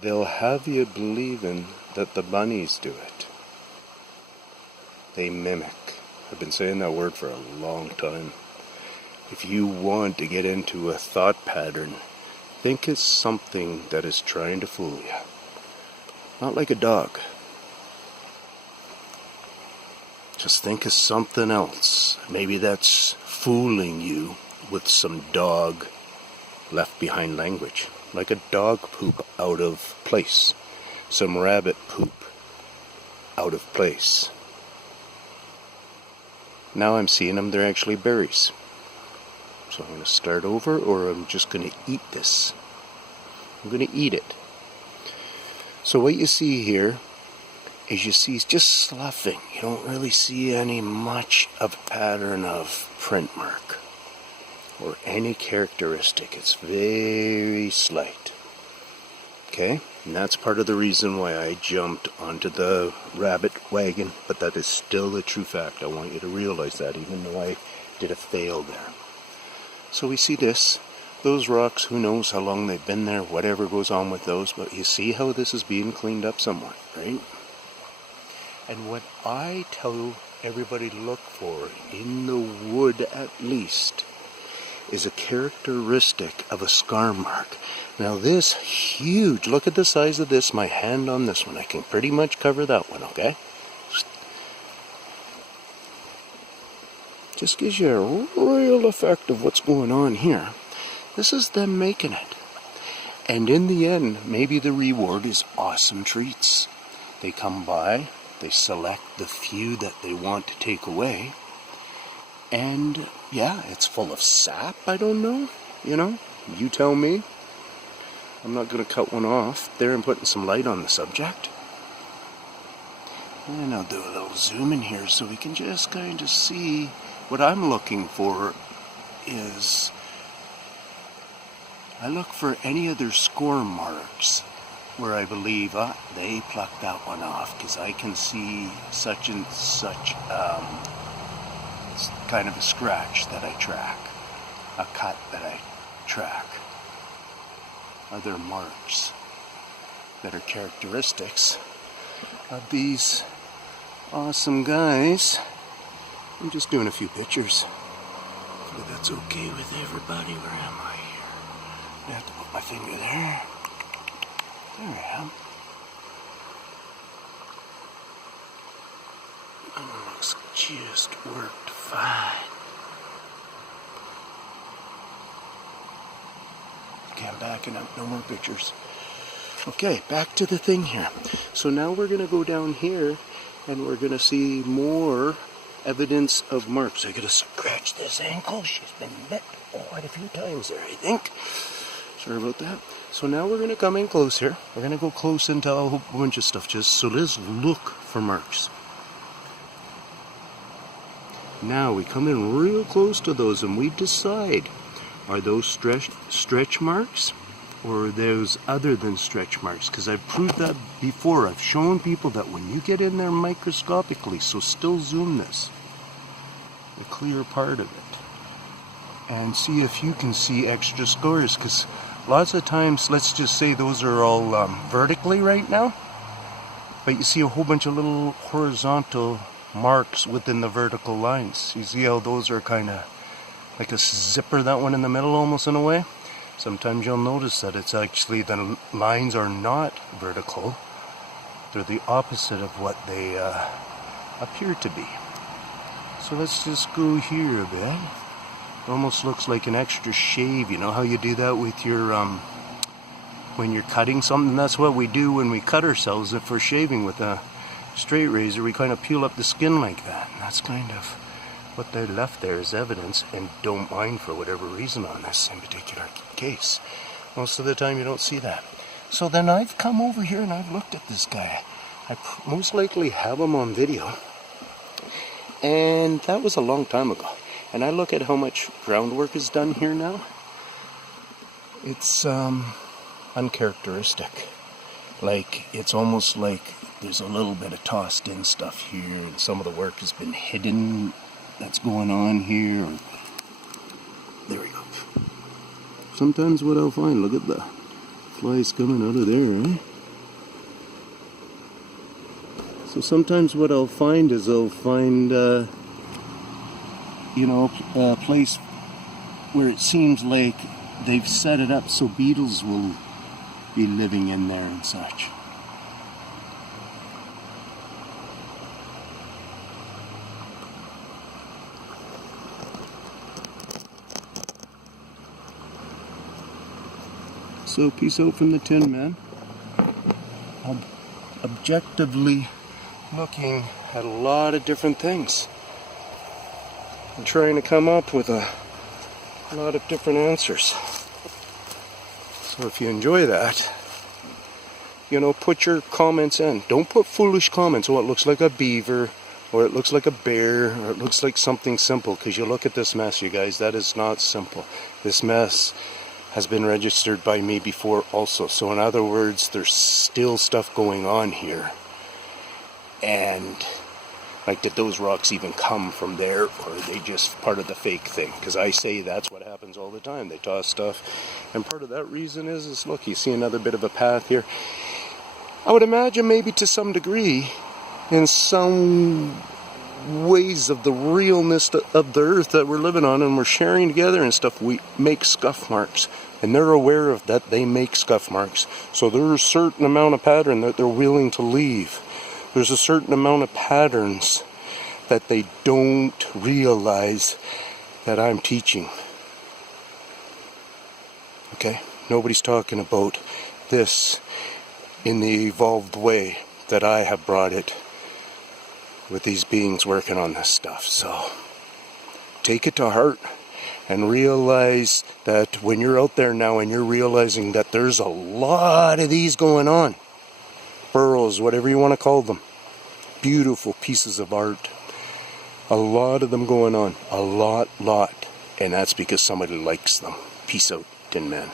they'll have you believing that the bunnies do it. They mimic. I've been saying that word for a long time. If you want to get into a thought pattern, think it's something that is trying to fool you. Not like a dog. Just think of something else. Maybe that's fooling you with some dog left behind language. Like a dog poop out of place. Some rabbit poop out of place. Now I'm seeing them, they're actually berries. So I'm going to start over, or I'm just going to eat this. I'm going to eat it. So what you see here is you see just sloughing. You don't really see any much of a pattern of print mark or any characteristic. It's very slight. Okay? And that's part of the reason why I jumped onto the rabbit wagon, but that is still a true fact. I want you to realize that, even though I did a fail there. So we see this. Those rocks, who knows how long they've been there, whatever goes on with those, but you see how this is being cleaned up somewhat, right? And what I tell everybody to look for, in the wood at least, is a characteristic of a scar mark. Now this huge, look at the size of this, my hand on this one, I can pretty much cover that one, okay? Just gives you a real effect of what's going on here. This is them making it. And in the end, maybe the reward is awesome treats. They come by, they select the few that they want to take away. And yeah, it's full of sap, I don't know. You know, you tell me. I'm not going to cut one off there and putting some light on the subject. And I'll do a little zoom in here so we can just kind of see. What I'm looking for is, I look for any other score marks where I believe they plucked that one off, because I can see such and such kind of a scratch that I track, a cut that I track, other marks that are characteristics of these awesome guys. I'm just doing a few pictures. Hopefully that's okay with everybody. Where am I here? I have to put my finger there. There I am. Oh, looks just worked fine. Okay, I'm backing up. No more pictures. Okay, back to the thing here. So now we're going to go down here and we're going to see more evidence of marks. I gotta scratch this ankle. She's been bit quite a few times there, I think. Sorry about that. So now we're gonna come in close here. We're gonna go close into a whole bunch of stuff. So let's look for marks. Now we come in real close to those and we decide, are those stretch marks, or are those other than stretch marks? Because I've proved that before. I've shown people that when you get in there microscopically, so still zoom this, the clear part of it, and see if you can see extra scores. Because lots of times, let's just say those are all vertically right now, but you see a whole bunch of little horizontal marks within the vertical lines. You see how those are kind of like a zipper, that one in the middle almost in a way? Sometimes you'll notice that it's actually, the lines are not vertical. They're the opposite of what they appear to be. So let's just go here a bit. It almost looks like an extra shave. You know how you do that with your, when you're cutting something? That's what we do when we cut ourselves. If we're shaving with a straight razor, we kind of peel up the skin like that. And that's kind of what they left there as evidence, and don't mind for whatever reason on this in particular case. Most of the time you don't see that. So then I've come over here and I've looked at this guy. I most likely have him on video, and that was a long time ago. And I look at how much groundwork is done here now. It's uncharacteristic. Like, it's almost like there's a little bit of tossed in stuff here, and some of the work has been hidden that's going on here. There we go. Sometimes what I'll find, look at the flies coming out of there, eh? So sometimes what I'll find is I'll find, a place where it seems like they've set it up so beetles will be living in there and such. So peace out from the Tin Man. Objectively looking at a lot of different things and trying to come up with a lot of different answers. So if you enjoy that, put your comments in. Don't put foolish comments. Oh, it looks like a beaver, or it looks like a bear, or it looks like something simple. Because you look at this mess, you guys, that is not simple. This mess has been registered by me before also. So in other words, there's still stuff going on here. And like, did those rocks even come from there, or are they just part of the fake thing? Because I say that's what happens all the time. They toss stuff, and part of that reason is look, you see another bit of a path here. I would imagine maybe to some degree, in some ways of the realness of the earth that we're living on and we're sharing together and stuff, we make scuff marks, and they're aware of that. They make scuff marks, so there's a certain amount of pattern that they're willing to leave. There's a certain amount of patterns that they don't realize that I'm teaching. Okay? Nobody's talking about this in the evolved way that I have brought it with these beings working on this stuff. So take it to heart and realize that when you're out there now and you're realizing that there's a lot of these going on, burrows, whatever you want to call them, beautiful pieces of art, a lot of them going on, a lot, and that's because somebody likes them. Peace out, Tin Man.